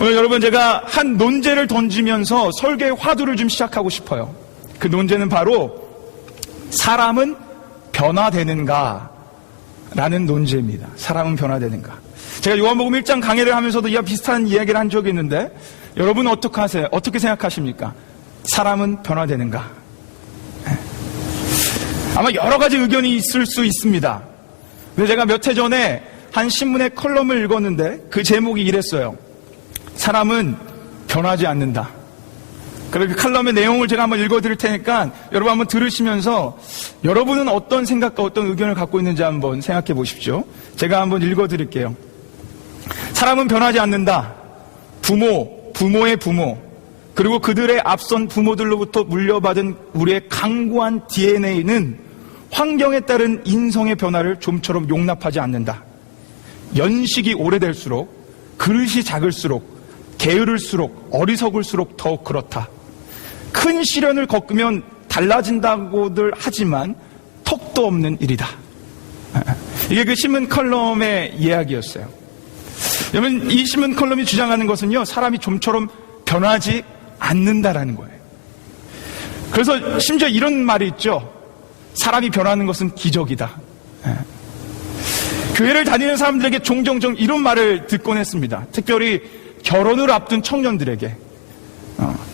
오늘 여러분, 제가 한 논제를 던지면서 설교의 화두를 좀 시작하고 싶어요. 그 논제는 바로 사람은 변화되는가 라는 논제입니다. 사람은 변화되는가. 제가 요한복음 1장 강해를 하면서도 이와 비슷한 이야기를 한 적이 있는데, 여러분은 어떻게 하세요? 어떻게 생각하십니까? 사람은 변화되는가? 아마 여러 가지 의견이 있을 수 있습니다. 근데 제가 몇 해 전에 한 신문의 컬럼을 읽었는데 그 제목이 이랬어요. 사람은 변하지 않는다. 그리고 그 칼럼의 내용을 제가 한번 읽어드릴 테니까 여러분 한번 들으시면서 여러분은 어떤 생각과 어떤 의견을 갖고 있는지 한번 생각해 보십시오. 제가 한번 읽어드릴게요. 사람은 변하지 않는다. 부모의 부모, 그리고 그들의 앞선 부모들로부터 물려받은 우리의 강고한 DNA는 환경에 따른 인성의 변화를 좀처럼 용납하지 않는다. 연식이 오래될수록, 그릇이 작을수록, 게으를수록, 어리석을수록 더욱 그렇다. 큰 시련을 겪으면 달라진다고들 하지만 턱도 없는 일이다. 이게 그 신문 컬럼의 이야기였어요. 여러분, 이 신문 컬럼이 주장하는 것은요, 사람이 좀처럼 변하지 않는다라는 거예요. 그래서 심지어 이런 말이 있죠. 사람이 변하는 것은 기적이다. 교회를 다니는 사람들에게 종종 이런 말을 듣곤 했습니다. 특별히 결혼을 앞둔 청년들에게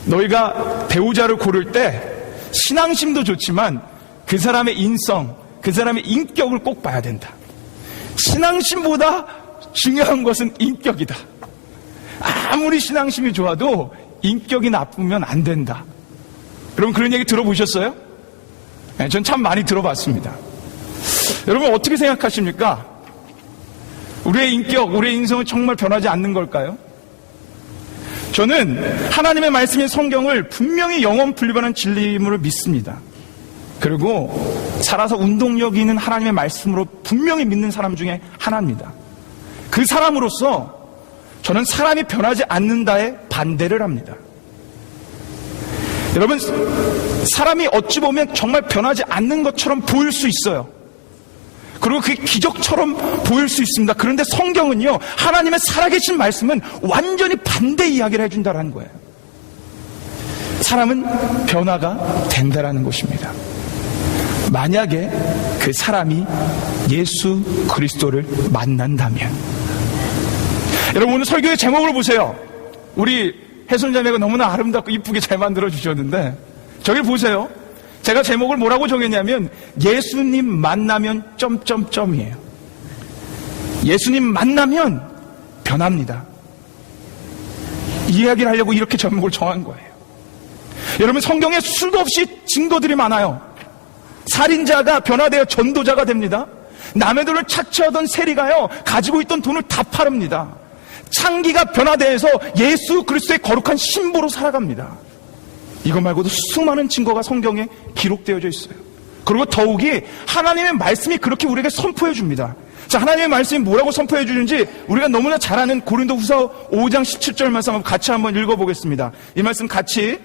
너희가 배우자를 고를 때 신앙심도 좋지만 그 사람의 인성, 그 사람의 인격을 꼭 봐야 된다. 신앙심보다 중요한 것은 인격이다. 아무리 신앙심이 좋아도 인격이 나쁘면 안 된다. 여러분, 그런 얘기 들어보셨어요? 네, 전 참 많이 들어봤습니다. 여러분, 어떻게 생각하십니까? 우리의 인격, 우리의 인성은 정말 변하지 않는 걸까요? 저는 하나님의 말씀인 성경을 분명히 영원 불변한 진리임을 믿습니다. 그리고 살아서 운동력 있는 하나님의 말씀으로 분명히 믿는 사람 중에 하나입니다. 그 사람으로서 저는 사람이 변하지 않는다에 반대를 합니다. 여러분, 사람이 어찌 보면 정말 변하지 않는 것처럼 보일 수 있어요. 그리고 그게 기적처럼 보일 수 있습니다. 그런데 성경은요, 하나님의 살아계신 말씀은 완전히 반대 이야기를 해준다는 거예요. 사람은 변화가 된다는 것입니다. 만약에 그 사람이 예수 그리스도를 만난다면. 여러분, 오늘 설교의 제목을 보세요. 우리 혜순자매가 너무나 아름답고 이쁘게 잘 만들어 주셨는데, 저기 보세요. 제가 제목을 뭐라고 정했냐면 예수님 만나면 점점점이에요. 예수님 만나면 변합니다. 이 이야기를 하려고 이렇게 제목을 정한 거예요. 여러분, 성경에 수도 없이 증거들이 많아요. 살인자가 변화되어 전도자가 됩니다. 남의 돈을 착취하던 세리가요, 가지고 있던 돈을 다 팔읍니다. 창기가 변화되어서 예수 그리스도의 거룩한 신부로 살아갑니다. 이거 말고도 수많은 증거가 성경에 기록되어져 있어요. 그리고 더욱이 하나님의 말씀이 그렇게 우리에게 선포해 줍니다. 자, 하나님의 말씀이 뭐라고 선포해 주는지 우리가 너무나 잘 아는 고린도후서 5장 17절 말씀 같이 한번 읽어보겠습니다. 이 말씀 같이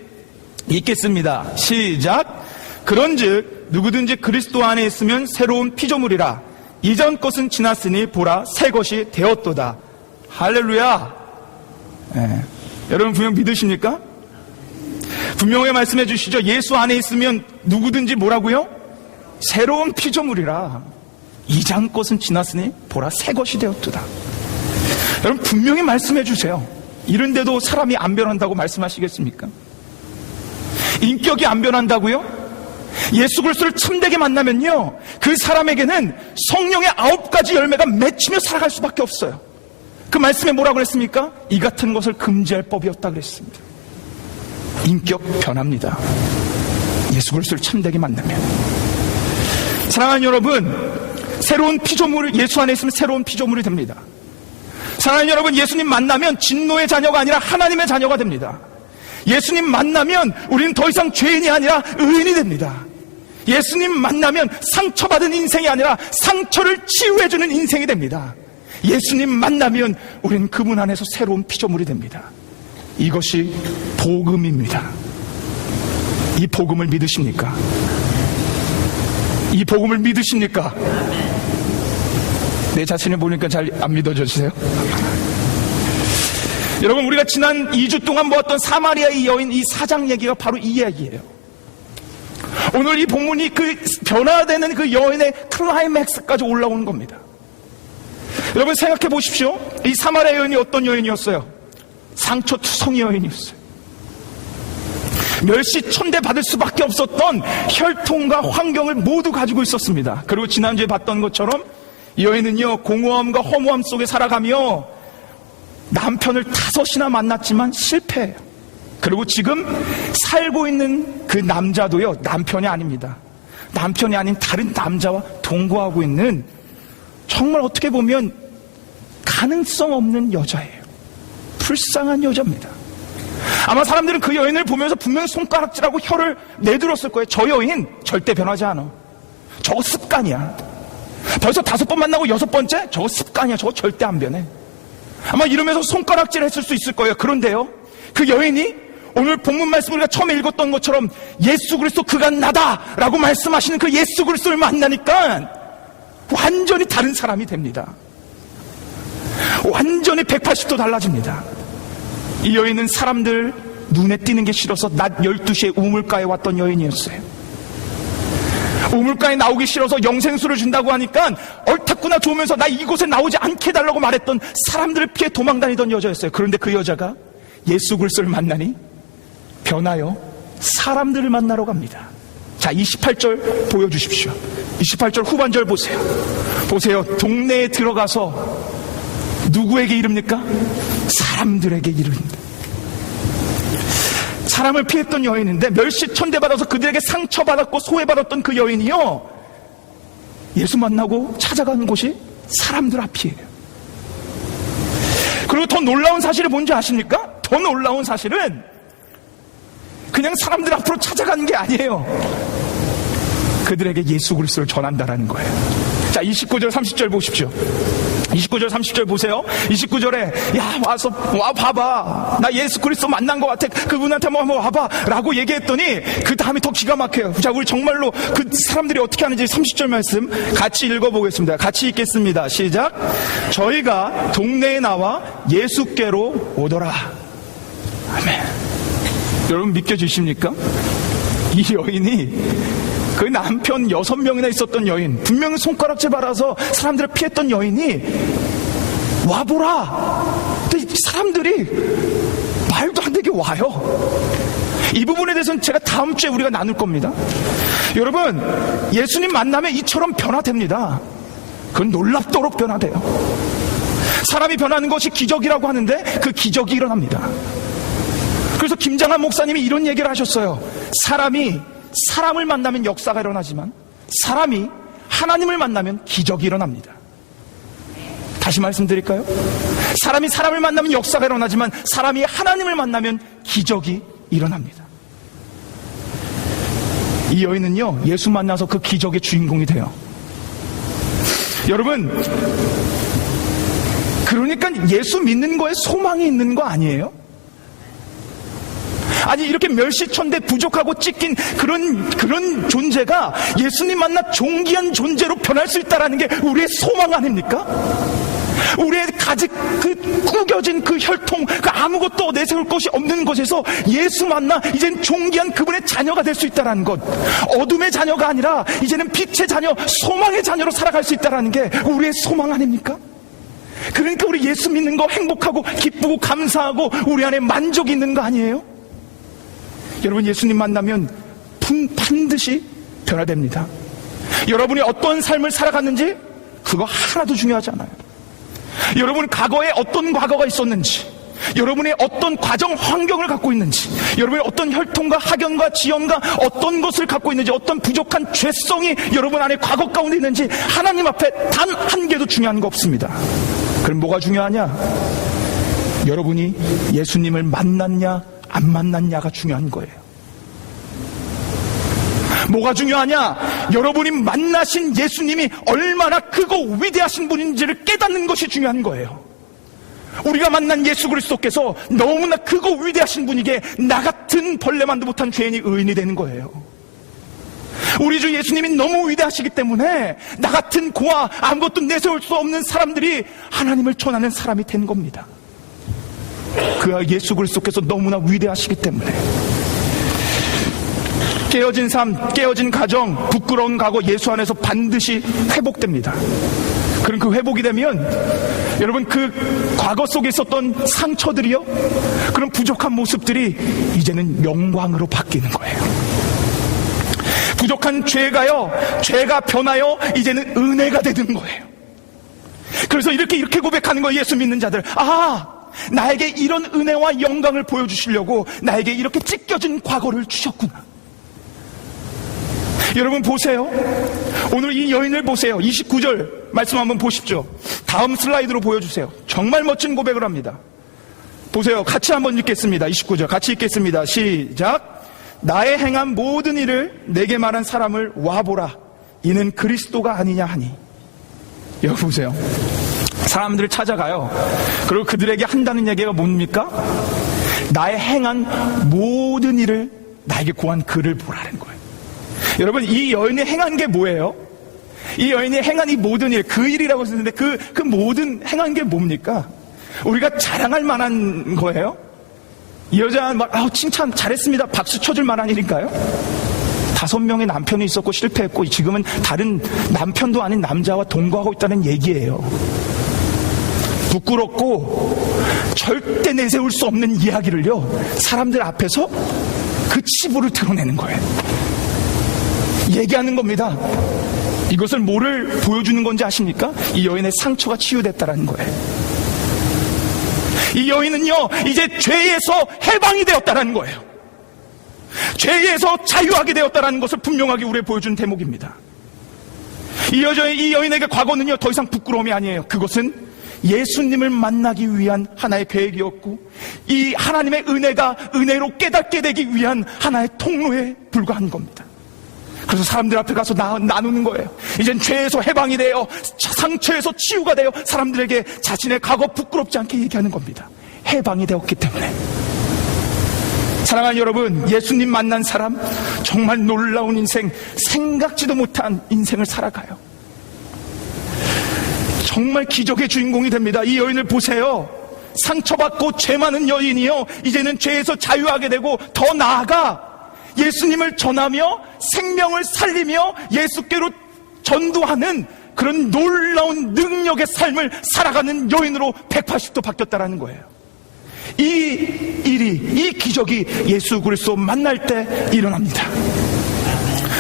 읽겠습니다. 시작. 그런즉 누구든지 그리스도 안에 있으면 새로운 피조물이라. 이전 것은 지났으니 보라 새 것이 되었도다. 할렐루야. 네. 여러분 분명 믿으십니까? 분명히 말씀해 주시죠. 예수 안에 있으면 누구든지 뭐라고요? 새로운 피조물이라. 이전 것은 지났으니 보라 새 것이 되었도다. 여러분 분명히 말씀해 주세요. 이런데도 사람이 안 변한다고 말씀하시겠습니까? 인격이 안 변한다고요? 예수 그리스도를 참되게 만나면요, 그 사람에게는 성령의 9가지 열매가 맺히며 살아갈 수밖에 없어요. 그 말씀에 뭐라고 그랬습니까? 이 같은 것을 금지할 법이었다 그랬습니다. 인격 변합니다. 예수 그리스도를 참되게 만나면. 사랑하는 여러분, 새로운 피조물, 예수 안에 있으면 새로운 피조물이 됩니다. 사랑하는 여러분, 예수님 만나면 진노의 자녀가 아니라 하나님의 자녀가 됩니다. 예수님 만나면 우리는 더 이상 죄인이 아니라 의인이 됩니다. 예수님 만나면 상처받은 인생이 아니라 상처를 치유해주는 인생이 됩니다. 예수님 만나면 우리는 그분 안에서 새로운 피조물이 됩니다. 이것이 복음입니다. 이 복음을 믿으십니까? 이 복음을 믿으십니까? 내 자신을 보니까 잘 안 믿어져지세요? 여러분, 우리가 지난 2주 동안 보았던 사마리아의 여인, 이 사장 얘기가 바로 이 이야기예요. 오늘 이 본문이 그 변화되는 그 여인의 클라이맥스까지 올라오는 겁니다. 여러분, 생각해 보십시오. 이 사마리아 여인이 어떤 여인이었어요? 상처투성이 여인이었어요. 멸시천대 받을 수밖에 없었던 혈통과 환경을 모두 가지고 있었습니다. 그리고 지난주에 봤던 것처럼 이 여인은요, 공허함과 허무함 속에 살아가며 남편을 5이나 만났지만 실패해요. 그리고 지금 살고 있는 그 남자도요, 남편이 아닙니다. 남편이 아닌 다른 남자와 동거하고 있는, 정말 어떻게 보면 가능성 없는 여자예요. 불쌍한 여자입니다. 아마 사람들은 그 여인을 보면서 분명히 손가락질하고 혀를 내들었을 거예요. 저 여인 절대 변하지 않아. 저거 습관이야. 벌써 5번 만나고 6번째? 저거 습관이야. 저거 절대 안 변해. 아마 이러면서 손가락질 했을 수 있을 거예요. 그런데요, 그 여인이 오늘 본문 말씀 우리가 처음에 읽었던 것처럼 예수 그리스도 그가 나다 라고 말씀하시는 그 예수 그리스도를 만나니까 완전히 다른 사람이 됩니다. 완전히 180도 달라집니다. 이 여인은 사람들 눈에 띄는 게 싫어서 낮 12시에 우물가에 왔던 여인이었어요. 우물가에 나오기 싫어서 영생수를 준다고 하니까 옳다구나 좋으면서 나 이곳에 나오지 않게 해달라고 말했던, 사람들을 피해 도망다니던 여자였어요. 그런데 그 여자가 예수 그리스도를 만나니 변하여 사람들을 만나러 갑니다. 자, 28절 보여주십시오. 28절 후반절 보세요. 보세요. 동네에 들어가서 누구에게 이릅니까? 사람들에게 이릅니다. 사람을 피했던 여인인데 멸시천대받아서 그들에게 상처받았고 소외받았던 그 여인이요, 예수 만나고 찾아가는 곳이 사람들 앞이에요. 그리고 더 놀라운 사실이 뭔지 아십니까? 더 놀라운 사실은 그냥 사람들 앞으로 찾아가는 게 아니에요. 그들에게 예수 그리스도를 전한다라는 거예요. 자, 29절 30절 보십시오. 29절 30절 보세요. 29절에 야, 와 봐봐, 나 예수 그리스도 만난 것 같아, 그분한테 한번 와봐 라고 얘기했더니 그 다음이 더 기가 막혀요. 자, 우리 정말로 그 사람들이 어떻게 하는지 30절 말씀 같이 읽어보겠습니다. 같이 읽겠습니다. 시작. 저희가 동네에 나와 예수께로 오더라. 아멘. 여러분, 믿겨지십니까? 이 여인이 그 남편 6명이나 있었던 여인, 분명히 손가락질 받아서 사람들을 피했던 여인이 와보라. 근데 사람들이 말도 안 되게 와요. 이 부분에 대해서는 제가 다음 주에 우리가 나눌 겁니다. 여러분, 예수님 만나면 이처럼 변화됩니다. 그건 놀랍도록 변화돼요. 사람이 변하는 것이 기적이라고 하는데 그 기적이 일어납니다. 그래서 김장한 목사님이 이런 얘기를 하셨어요. 사람이 사람을 만나면 역사가 일어나지만 사람이 하나님을 만나면 기적이 일어납니다. 다시 말씀드릴까요? 사람이 사람을 만나면 역사가 일어나지만 사람이 하나님을 만나면 기적이 일어납니다. 이 여인은요, 예수 만나서 그 기적의 주인공이 돼요. 여러분, 그러니까 예수 믿는 거에 소망이 있는 거 아니에요? 아니, 이렇게 멸시천대 부족하고 찢긴 그런 존재가 예수님 만나 존귀한 존재로 변할 수 있다는 게 우리의 소망 아닙니까? 우리의 가직 그 구겨진 그 혈통, 그 아무것도 내세울 것이 없는 곳에서 예수 만나 이제는 존귀한 그분의 자녀가 될 수 있다는 것, 어둠의 자녀가 아니라 이제는 빛의 자녀, 소망의 자녀로 살아갈 수 있다는 게 우리의 소망 아닙니까? 그러니까 우리 예수 믿는 거 행복하고 기쁘고 감사하고 우리 안에 만족이 있는 거 아니에요? 여러분, 예수님 만나면 반드시 변화됩니다. 여러분이 어떤 삶을 살아갔는지 그거 하나도 중요하지 않아요. 여러분 과거에 어떤 과거가 있었는지, 여러분의 어떤 과정 환경을 갖고 있는지, 여러분의 어떤 혈통과 학연과 지연과 어떤 것을 갖고 있는지, 어떤 부족한 죄성이 여러분 안에 과거 가운데 있는지 하나님 앞에 단 한 개도 중요한 거 없습니다. 그럼 뭐가 중요하냐? 여러분이 예수님을 만났냐 안 만났냐가 중요한 거예요. 뭐가 중요하냐? 여러분이 만나신 예수님이 얼마나 크고 위대하신 분인지를 깨닫는 것이 중요한 거예요. 우리가 만난 예수 그리스도께서 너무나 크고 위대하신 분이기에 나 같은 벌레만도 못한 죄인이 의인이 되는 거예요. 우리 주 예수님이 너무 위대하시기 때문에 나 같은 고아 아무것도 내세울 수 없는 사람들이 하나님을 전하는 사람이 된 겁니다. 그 예수 그리스도께서 너무나 위대하시기 때문에. 깨어진 삶, 깨어진 가정, 부끄러운 과거 예수 안에서 반드시 회복됩니다. 그럼 그 회복이 되면 여러분 그 과거 속에 있었던 상처들이요, 그런 부족한 모습들이 이제는 영광으로 바뀌는 거예요. 부족한 죄가 변하여 이제는 은혜가 되는 거예요. 그래서 이렇게 고백하는 거예요. 예수 믿는 자들. 나에게 이런 은혜와 영광을 보여주시려고 나에게 이렇게 찢겨진 과거를 주셨구나. 여러분 보세요. 오늘 이 여인을 보세요. 29절 말씀 한번 보십시오. 다음 슬라이드로 보여주세요. 정말 멋진 고백을 합니다. 보세요. 같이 한번 읽겠습니다. 29절 같이 읽겠습니다. 시작. 나의 행한 모든 일을 내게 말한 사람을 와보라. 이는 그리스도가 아니냐 하니. 여기 보세요. 사람들을 찾아가요. 그리고 그들에게 한다는 얘기가 뭡니까? 나의 행한 모든 일을 나에게 구한 그를 보라는 거예요. 여러분, 이 여인이 행한 게 뭐예요? 이 여인이 행한 이 모든 일, 그 일이라고 쓰는데 그 모든 행한 게 뭡니까? 우리가 자랑할 만한 거예요? 이 여자 칭찬 잘했습니다 박수 쳐줄 만한 일인가요? 5명의 남편이 있었고 실패했고 지금은 다른 남편도 아닌 남자와 동거하고 있다는 얘기예요. 부끄럽고 절대 내세울 수 없는 이야기를요, 사람들 앞에서 그 치부를 드러내는 거예요. 얘기하는 겁니다. 이것을 뭐를 보여주는 건지 아십니까? 이 여인의 상처가 치유됐다라는 거예요. 이 여인은요, 이제 죄에서 해방이 되었다라는 거예요. 죄에서 자유하게 되었다라는 것을 분명하게 우리에게 보여준 대목입니다. 이 여인에게 과거는요, 더 이상 부끄러움이 아니에요. 그것은 예수님을 만나기 위한 하나의 계획이었고, 이 하나님의 은혜로 깨닫게 되기 위한 하나의 통로에 불과한 겁니다. 그래서 사람들 앞에 가서 나누는 거예요. 이젠 죄에서 해방이 되어 상처에서 치유가 되어 사람들에게 자신의 과거 부끄럽지 않게 얘기하는 겁니다. 해방이 되었기 때문에. 사랑하는 여러분, 예수님 만난 사람 정말 놀라운 인생, 생각지도 못한 인생을 살아가요. 정말 기적의 주인공이 됩니다. 이 여인을 보세요. 상처받고 죄 많은 여인이요, 이제는 죄에서 자유하게 되고 더 나아가 예수님을 전하며 생명을 살리며 예수께로 전도하는 그런 놀라운 능력의 삶을 살아가는 여인으로 180도 바뀌었다라는 거예요. 이 기적이 예수 그리스도 만날 때 일어납니다.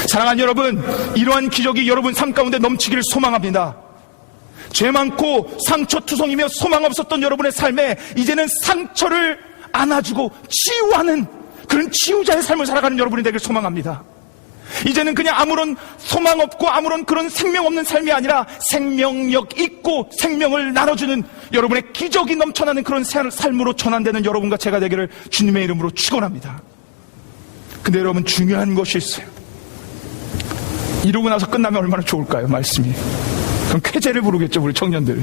사랑하는 여러분, 이러한 기적이 여러분 삶 가운데 넘치기를 소망합니다. 죄 많고 상처투성이며 소망 없었던 여러분의 삶에 이제는 상처를 안아주고 치유하는 그런 치유자의 삶을 살아가는 여러분이 되길 소망합니다. 이제는 그냥 아무런 소망 없고 아무런 그런 생명 없는 삶이 아니라 생명력 있고 생명을 나눠주는 여러분의 기적이 넘쳐나는 그런 삶으로 전환되는 여러분과 제가 되기를 주님의 이름으로 축원합니다. 근데 여러분, 중요한 것이 있어요. 이러고 나서 끝나면 얼마나 좋을까요? 말씀이. 그럼 쾌재를 부르겠죠, 우리 청년들.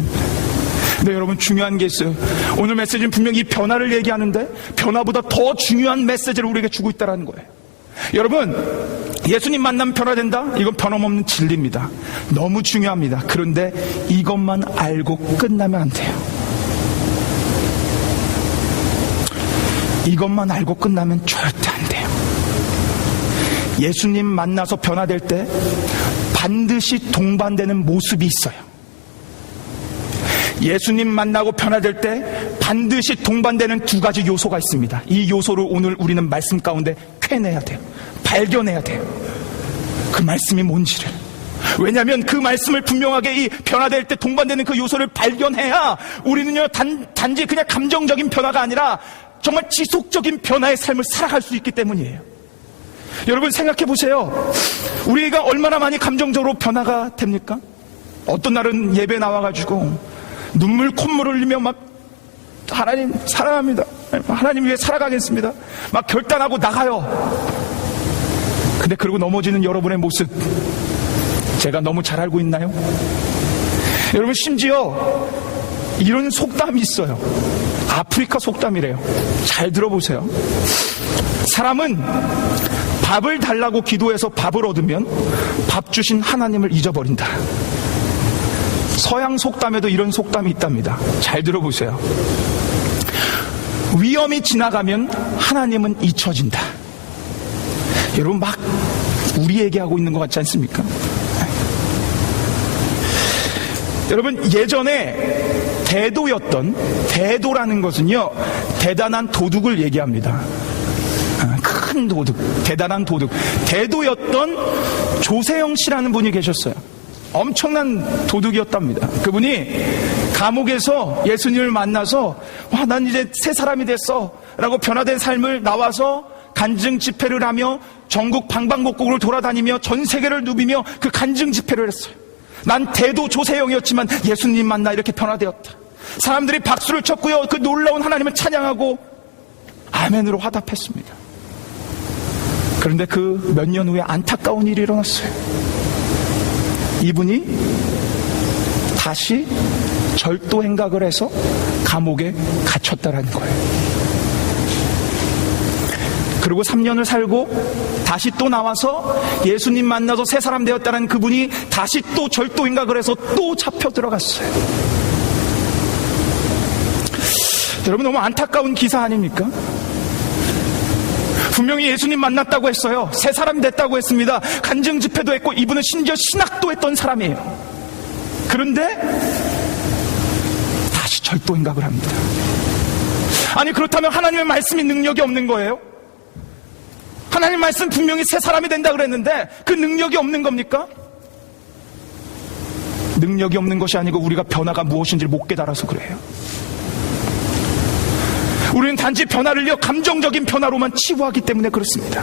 근데 여러분, 중요한 게 있어요. 오늘 메시지는 분명히 이 변화를 얘기하는데 변화보다 더 중요한 메시지를 우리에게 주고 있다는 거예요. 여러분, 예수님 만나면 변화된다? 이건 변함없는 진리입니다. 너무 중요합니다. 그런데 이것만 알고 끝나면 안 돼요. 이것만 알고 끝나면 절대 안 돼요. 예수님 만나서 변화될 때 반드시 동반되는 모습이 있어요. 예수님 만나고 변화될 때 반드시 동반되는 2가지 요소가 있습니다. 이 요소를 오늘 우리는 말씀 가운데 캐내야 돼요. 발견해야 돼요. 그 말씀이 뭔지를. 왜냐하면 그 말씀을 분명하게 이 변화될 때 동반되는 그 요소를 발견해야 우리는요, 단지 그냥 감정적인 변화가 아니라 정말 지속적인 변화의 삶을 살아갈 수 있기 때문이에요. 여러분, 생각해 보세요. 우리가 얼마나 많이 감정적으로 변화가 됩니까? 어떤 날은 예배 나와가지고 눈물 콧물을 흘리며 막 하나님 사랑합니다, 하나님 위해 살아가겠습니다, 막 결단하고 나가요. 근데 그러고 넘어지는 여러분의 모습 제가 너무 잘 알고 있나요? 여러분, 심지어 이런 속담이 있어요. 아프리카 속담이래요. 잘 들어보세요. 사람은 밥을 달라고 기도해서 밥을 얻으면 밥 주신 하나님을 잊어버린다. 서양 속담에도 이런 속담이 있답니다. 잘 들어보세요. 위험이 지나가면 하나님은 잊혀진다. 여러분, 막 우리에게 하고 있는 것 같지 않습니까? 여러분, 예전에 대도라는 것은요, 대단한 도둑을 얘기합니다. 큰 도둑, 대단한 도둑. 대도였던 조세영 씨라는 분이 계셨어요. 엄청난 도둑이었답니다. 그분이 감옥에서 예수님을 만나서 난 이제 새 사람이 됐어 라고 변화된 삶을 나와서 간증 집회를 하며 전국 방방곡곡을 돌아다니며 전 세계를 누비며 그 간증 집회를 했어요. 난 대도 조세영이었지만 예수님 만나 이렇게 변화되었다. 사람들이 박수를 쳤고요, 그 놀라운 하나님을 찬양하고 아멘으로 화답했습니다. 그런데 그 몇 년 후에 안타까운 일이 일어났어요. 이분이 다시 절도 행각을 해서 감옥에 갇혔다라는 거예요. 그리고 3년을 살고 다시 또 나와서 예수님 만나서 새 사람 되었다는 그분이 다시 또 절도 행각을 해서 또 잡혀 들어갔어요. 여러분, 너무 안타까운 기사 아닙니까? 분명히 예수님 만났다고 했어요. 새 사람이 됐다고 했습니다. 간증 집회도 했고 이분은 심지어 신학도 했던 사람이에요. 그런데 다시 절도 행각을 합니다. 아니, 그렇다면 하나님의 말씀이 능력이 없는 거예요? 하나님 말씀 분명히 새 사람이 된다 그랬는데 그 능력이 없는 겁니까? 능력이 없는 것이 아니고 우리가 변화가 무엇인지를 못 깨달아서 그래요. 우리는 단지 변화를요, 감정적인 변화로만 치부하기 때문에 그렇습니다.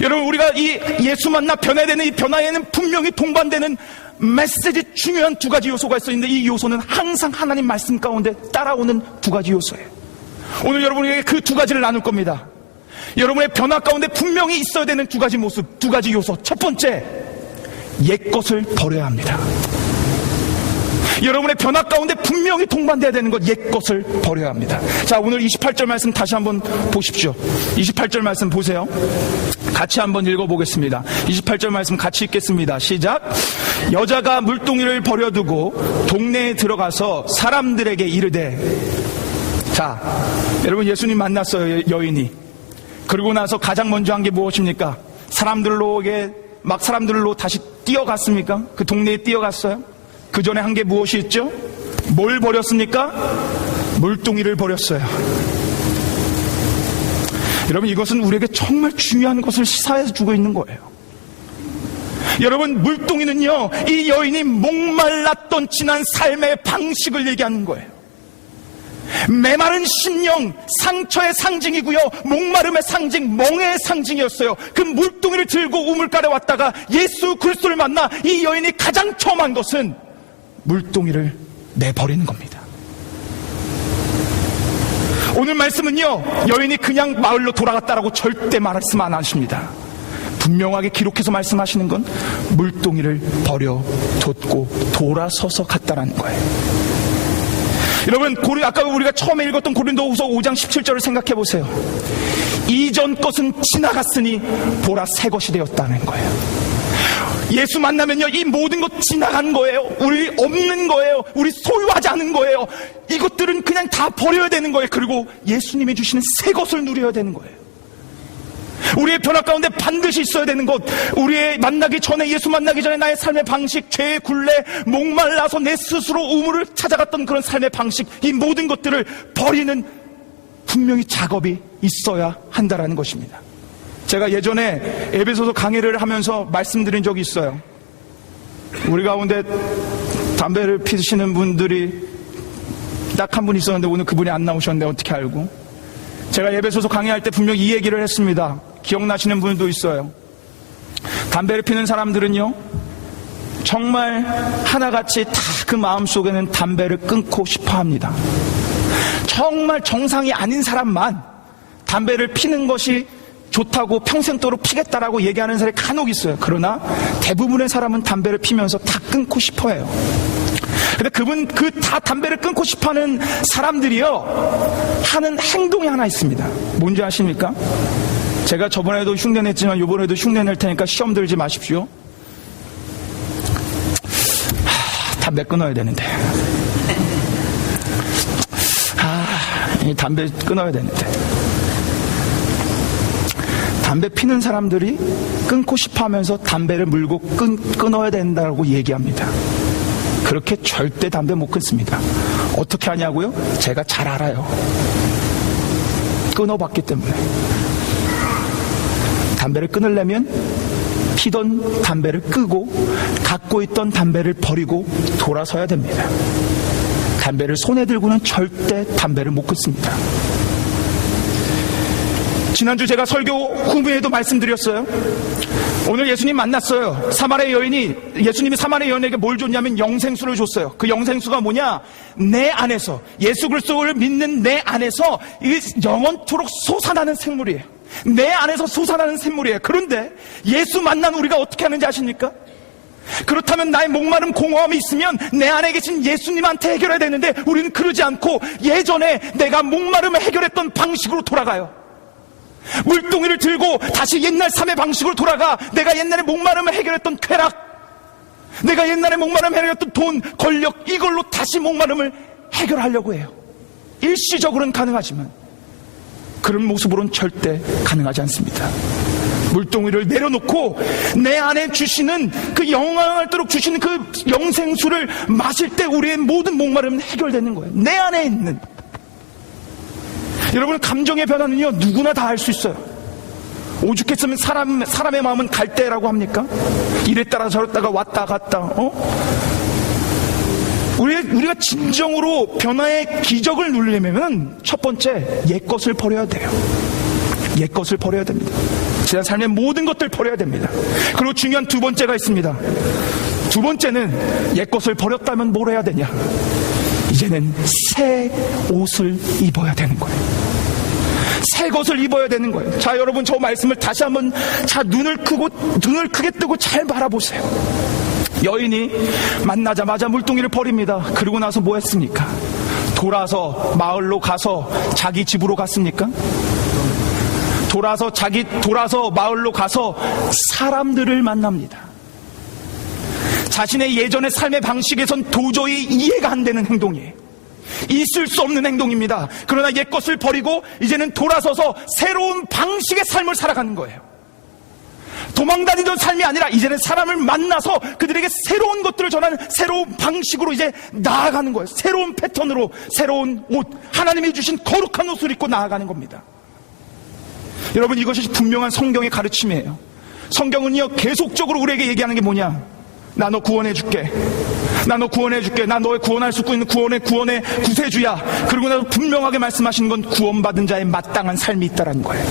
여러분, 우리가 이 예수 만나 변화되는 이 변화에는 분명히 동반되는 메시지, 중요한 두 가지 요소가 있었는데 이 요소는 항상 하나님 말씀 가운데 따라오는 두 가지 요소예요. 오늘 여러분에게 그 두 가지를 나눌 겁니다. 여러분의 변화 가운데 분명히 있어야 되는 두 가지 모습, 두 가지 요소. 첫 번째, 옛 것을 버려야 합니다. 여러분의 변화 가운데 분명히 동반돼야 되는 것, 옛 것을 버려야 합니다. 자, 오늘 28절 말씀 다시 한번 보십시오. 28절 말씀 보세요. 같이 한번 읽어보겠습니다. 28절 말씀 같이 읽겠습니다. 시작. 여자가 물동이를 버려두고 동네에 들어가서 사람들에게 이르되. 자, 여러분, 예수님 만났어요, 여인이. 그러고 나서 가장 먼저 한 게 무엇입니까? 사람들로 다시 뛰어갔습니까? 그 동네에 뛰어갔어요? 그 전에 한 게 무엇이 있죠? 뭘 버렸습니까? 물동이를 버렸어요. 여러분, 이것은 우리에게 정말 중요한 것을 시사해 주고 있는 거예요. 여러분, 물동이는요, 이 여인이 목말랐던 지난 삶의 방식을 얘기하는 거예요. 메마른 심령, 상처의 상징이고요, 목마름의 상징, 멍해의 상징이었어요. 그 물동이를 들고 우물가에 왔다가 예수 그리스도를 만나 이 여인이 가장 처음 한 것은 물동이를 내버리는 겁니다. 오늘 말씀은요, 여인이 그냥 마을로 돌아갔다라고 절대 말씀 안 하십니다. 분명하게 기록해서 말씀하시는 건 물동이를 버려뒀고 돌아서서 갔다라는 거예요. 여러분, 아까 우리가 처음에 읽었던 고린도후서 5장 17절을 생각해 보세요. 이전 것은 지나갔으니 보라 새 것이 되었다는 거예요. 예수 만나면요, 이 모든 것 지나간 거예요. 우리 없는 거예요. 우리 소유하지 않은 거예요. 이것들은 그냥 다 버려야 되는 거예요. 그리고 예수님이 주시는 새 것을 누려야 되는 거예요. 우리의 변화 가운데 반드시 있어야 되는 것, 우리의 만나기 전에, 예수 만나기 전에 나의 삶의 방식, 죄의 굴레, 목말라서 내 스스로 우물을 찾아갔던 그런 삶의 방식, 이 모든 것들을 버리는 분명히 작업이 있어야 한다라는 것입니다. 제가 예전에 에베소서 강의를 하면서 말씀드린 적이 있어요. 우리 가운데 담배를 피우시는 분들이 딱 한 분 있었는데 오늘 그분이 안 나오셨는데 어떻게 알고? 제가 에베소서 강의할 때 분명히 이 얘기를 했습니다. 기억나시는 분도 있어요. 담배를 피는 사람들은요, 정말 하나같이 다 그 마음속에는 담배를 끊고 싶어 합니다. 정말 정상이 아닌 사람만 담배를 피는 것이 좋다고 평생도록 피겠다라고 얘기하는 사람이 간혹 있어요. 그러나 대부분의 사람은 담배를 피면서 다 끊고 싶어 해요. 근데 다 담배를 끊고 싶어 하는 사람들이요, 하는 행동이 하나 있습니다. 뭔지 아십니까? 제가 저번에도 흉내냈지만 이번에도 흉내낼 테니까 시험 들지 마십시오. 담배 끊어야 되는데. 담배 끊어야 되는데. 담배 피는 사람들이 끊고 싶어 하면서 담배를 물고 끊어야 된다고 얘기합니다. 그렇게 절대 담배 못 끊습니다. 어떻게 하냐고요? 제가 잘 알아요. 끊어봤기 때문에. 담배를 끊으려면 피던 담배를 끄고 갖고 있던 담배를 버리고 돌아서야 됩니다. 담배를 손에 들고는 절대 담배를 못 끊습니다. 지난주 제가 설교 후미에도 말씀드렸어요. 오늘 예수님 만났어요. 사마리아 여인이, 예수님이 사마리아 여인에게 뭘 줬냐면 영생수를 줬어요. 그 영생수가 뭐냐? 내 안에서, 예수 그리스도를 믿는 내 안에서 영원토록 솟아나는 생물이에요. 내 안에서 솟아나는 샘물이에요. 그런데 예수 만난 우리가 어떻게 하는지 아십니까? 그렇다면 나의 목마름 공허함이 있으면 내 안에 계신 예수님한테 해결해야 되는데 우리는 그러지 않고 예전에 내가 목마름을 해결했던 방식으로 돌아가요. 물동이를 들고 다시 옛날 삶의 방식으로 돌아가 내가 옛날에 목마름을 해결했던 쾌락, 내가 옛날에 목마름을 해결했던 돈, 권력, 이걸로 다시 목마름을 해결하려고 해요. 일시적으로는 가능하지만 그런 모습으로는 절대 가능하지 않습니다. 물동이를 내려놓고 내 안에 주시는 그 영광을 도록 주시는 그 영생수를 마실 때 우리의 모든 목마름은 해결되는 거예요. 내 안에 있는. 여러분, 감정의 변화는요 누구나 다 할 수 있어요. 오죽했으면 사람의 마음은 갈대라고 합니까? 이랬다가 저랬다가 왔다 갔다. 우리가 진정으로 변화의 기적을 누리려면 첫 번째 옛것을 버려야 돼요. 옛것을 버려야 됩니다. 지난 삶의 모든 것들 버려야 됩니다. 그리고 중요한 두 번째가 있습니다. 두 번째는 옛것을 버렸다면 뭘 해야 되냐? 이제는 새 옷을 입어야 되는 거예요. 새 것을 입어야 되는 거예요. 자, 여러분, 저 말씀을 다시 한번 눈을 크게 뜨고 잘 바라보세요. 여인이 만나자마자 물동이를 버립니다. 그러고 나서 뭐 했습니까? 돌아서 마을로 가서 자기 집으로 갔습니까? 돌아서 마을로 가서 사람들을 만납니다. 자신의 예전의 삶의 방식에선 도저히 이해가 안 되는 행동이에요. 있을 수 없는 행동입니다. 그러나 옛것을 버리고 이제는 돌아서서 새로운 방식의 삶을 살아가는 거예요. 도망다니던 삶이 아니라 이제는 사람을 만나서 그들에게 새로운 것들을 전하는 새로운 방식으로 이제 나아가는 거예요. 새로운 패턴으로, 새로운 옷, 하나님이 주신 거룩한 옷을 입고 나아가는 겁니다. 여러분, 이것이 분명한 성경의 가르침이에요. 성경은요 계속적으로 우리에게 얘기하는 게 뭐냐? 나 너 구원해줄게. 나 너 구원해줄게. 나 너의 구원할 수 있는 구원의 구세주야. 그리고 나서 분명하게 말씀하시는 건 구원받은 자의 마땅한 삶이 있다라는 거예요.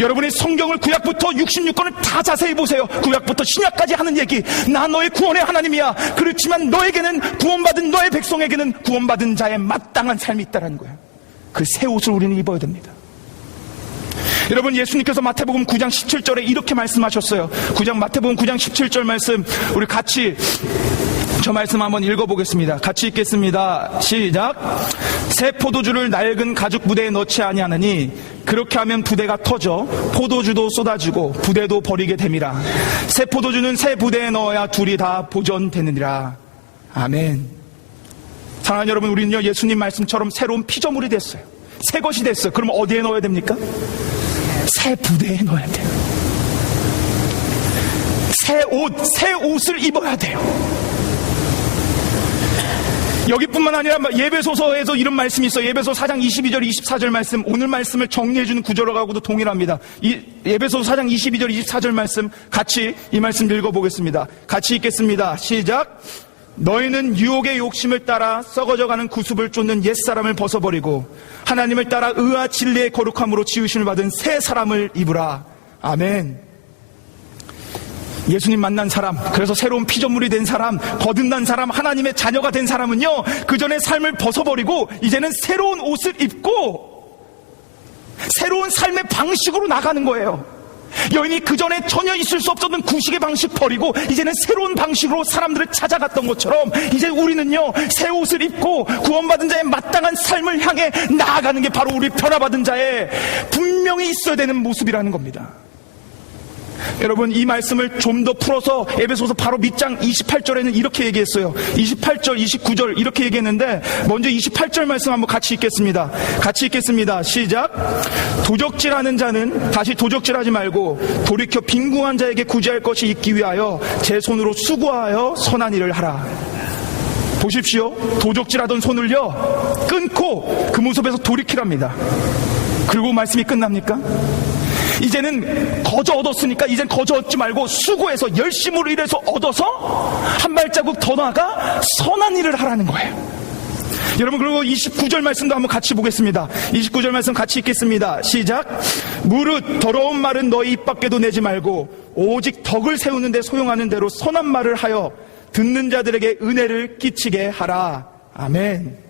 여러분이 성경을 구약부터 66권을 다 자세히 보세요. 구약부터 신약까지 하는 얘기. 나 너의 구원의 하나님이야. 그렇지만 너에게는, 구원받은 너의 백성에게는 구원받은 자의 마땅한 삶이 있다라는 거예요. 그 새 옷을 우리는 입어야 됩니다. 여러분, 예수님께서 마태복음 9장 17절에 이렇게 말씀하셨어요. 마태복음 9장 17절 말씀, 우리 같이 저 말씀 한번 읽어보겠습니다. 같이 읽겠습니다. 시작. 새 포도주를 낡은 가죽 부대에 넣지 아니하느니 그렇게 하면 부대가 터져 포도주도 쏟아지고 부대도 버리게 됨이라. 새 포도주는 새 부대에 넣어야 둘이 다 보존되느니라. 아멘. 사랑하는 여러분, 우리는요 예수님 말씀처럼 새로운 피조물이 됐어요. 새 것이 됐어요. 그럼 어디에 넣어야 됩니까? 새 부대에 넣어야 돼요. 새 옷을 입어야 돼요. 여기뿐만 아니라 예배소서에서 이런 말씀이 있어요. 예배소 4장 22절 24절 말씀, 오늘 말씀을 정리해주는 구절하고도 동일합니다. 예배소 4장 22절 24절 말씀, 같이 이 말씀 읽어보겠습니다. 같이 읽겠습니다. 시작. 너희는 유혹의 욕심을 따라 썩어져가는 구습을 쫓는 옛사람을 벗어버리고 하나님을 따라 의와 진리의 거룩함으로 지으심을 받은 새 사람을 입으라. 아멘. 예수님 만난 사람, 그래서 새로운 피조물이 된 사람, 거듭난 사람, 하나님의 자녀가 된 사람은요 그 전의 삶을 벗어버리고 이제는 새로운 옷을 입고 새로운 삶의 방식으로 나가는 거예요. 여인이 그 전에 전혀 있을 수 없었던 구식의 방식 버리고 이제는 새로운 방식으로 사람들을 찾아갔던 것처럼 이제 우리는요 새 옷을 입고 구원받은 자의 마땅한 삶을 향해 나아가는 게 바로 우리 변화받은 자의 분명히 있어야 되는 모습이라는 겁니다. 여러분, 이 말씀을 좀 더 풀어서 에베소서 바로 밑장 28절에는 이렇게 얘기했어요. 28절, 29절 이렇게 얘기했는데 먼저 28절 말씀 한번 같이 읽겠습니다. 같이 읽겠습니다. 시작. 도적질하는 자는 다시 도적질하지 말고 돌이켜 빈궁한 자에게 구제할 것이 있기 위하여 제 손으로 수고하여 선한 일을 하라. 보십시오. 도적질하던 손을요 끊고 그 모습에서 돌이키랍니다. 그리고 말씀이 끝납니까? 이제는 거저 얻었으니까 이젠 거저 얻지 말고 수고해서 열심으로 일해서 얻어서 한 발자국 더 나아가 선한 일을 하라는 거예요. 여러분, 그리고 29절 말씀도 한번 같이 보겠습니다. 29절 말씀 같이 읽겠습니다. 시작. 무릇 더러운 말은 너희 입 밖에도 내지 말고 오직 덕을 세우는 데 소용하는 대로 선한 말을 하여 듣는 자들에게 은혜를 끼치게 하라. 아멘.